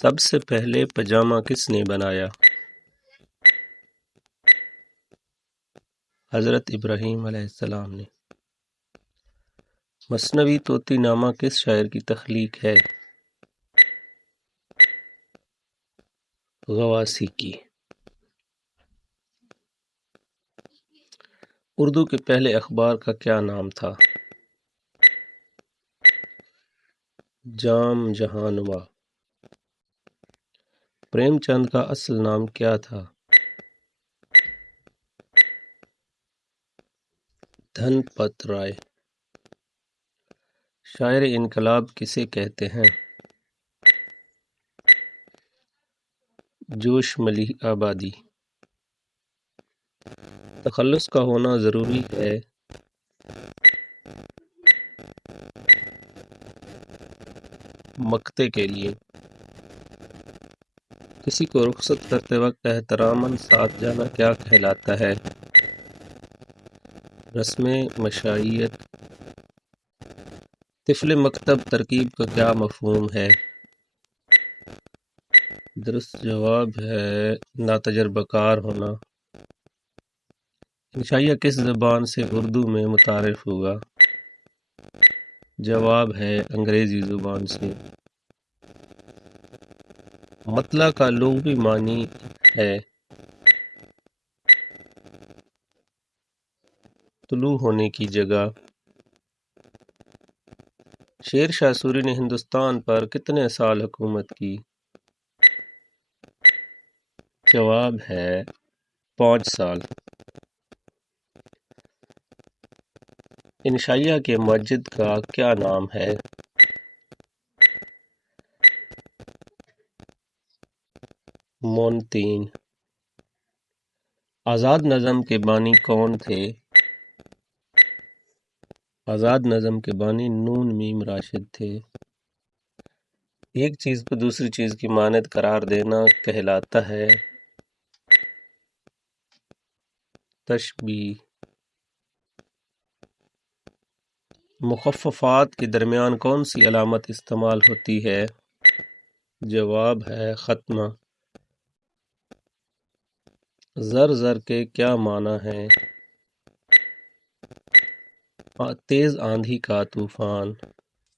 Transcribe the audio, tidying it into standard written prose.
سب سے پہلے پاجامہ کس نے بنایا؟ حضرت ابراہیم علیہ السلام نے۔ مثنوی طوطی نامہ کس شاعر کی تخلیق ہے؟ غواصی کی۔ اردو کے پہلے اخبار کا کیا نام تھا؟ جام جہاں نما۔ پریم چند کا اصل نام کیا تھا؟ دھن پت رائے۔ شاعر انقلاب کسے کہتے ہیں؟ جوش ملیح آبادی۔ تخلص کا ہونا ضروری ہے۔ مقطع کے لیے۔ کسی کو رخصت کرتے وقت احتراماً ساتھ جانا کیا کہلاتا ہے؟ رسم مشائیت۔ طفل مکتب ترکیب کا کیا مفہوم ہے؟ درست جواب ہے ناتجربہ کار ہونا۔ انشائیہ کس زبان سے اردو میں متعارف ہوا؟ جواب ہے انگریزی زبان سے۔ مطلع کا لغوی معنی ہے طلوع ہونے کی جگہ۔ شیر شاہ سوری نے ہندوستان پر کتنے سال حکومت کی؟ جواب ہے 5 سال۔ انشائیہ کے مسجد کا کیا نام ہے؟ مونتین۔ آزاد نظم کے بانی کون تھے؟ آزاد نظم کے بانی نون میم راشد تھے۔ ایک چیز کو دوسری چیز کی مانند قرار دینا کہلاتا ہے تشبیہ۔ مخففات کے درمیان کون سی علامت استعمال ہوتی ہے؟ جواب ہے ختمہ۔ زر زر کے کیا معنی ہے؟ تیز آندھی کا طوفان۔